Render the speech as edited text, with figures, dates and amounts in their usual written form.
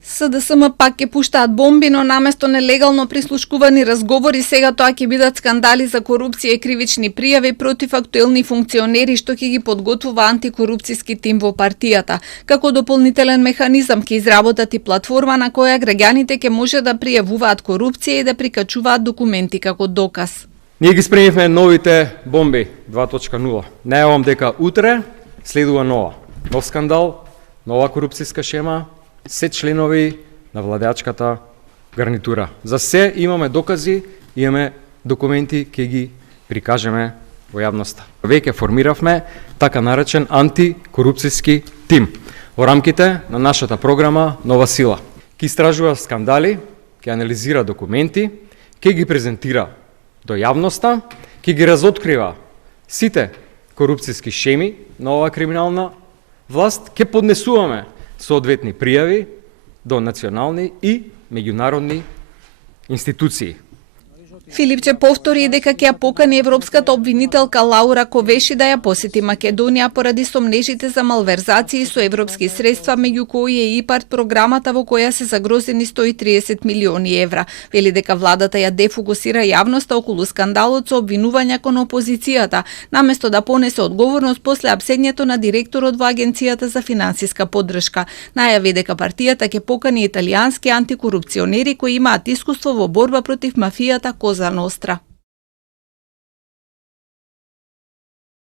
СДСМ пак ќе пуштаат бомби, но наместо нелегално прислушкувани разговори, сега тоа ќе бидат скандали за корупција и кривични пријави против актуелни функционери што ќе ги подготвува антикорупцијски тим во партијата. Како дополнителен механизам ќе изработат и платформа на која граѓаните ќе може да пријавуваат корупција и да прикачуваат документи како доказ. Ние ги спремивме новите бомби 2.0. Најавам дека утре следува нов скандал, нова корупцијска шема, се членови на владеачката гарнитура. За се имаме докази, имаме документи, ќе ги прикажеме во јавноста. Веќе формиравме така наречен антикорупцијски тим во рамките на нашата програма Нова сила. Ќе истражува скандали, ќе анализира документи, ќе ги презентира до јавноста, ќе ги разоткрива сите корупцијски шеми на оваа криминална власт, ќе поднесуваме соодветни пријави до национални и меѓународни институции. Филипче повтори дека ќе ја покани европската обвинителка Лаура Ковеши да ја посети Македонија поради сомнежите за малверзации со европски средства, меѓу кои е ИПАРД програмата во која се загрозени 130 милиони евра. Вели дека владата ја дефокусира јавноста околу скандалот со обвинувања кон опозицијата, наместо да понесе одговорност после апсењето на директорот во Агенцијата за финансиска поддршка. Најави дека партијата ќе покани италијански антикорупционери кои имаат искуство во борба против мафијата Коза Ностра.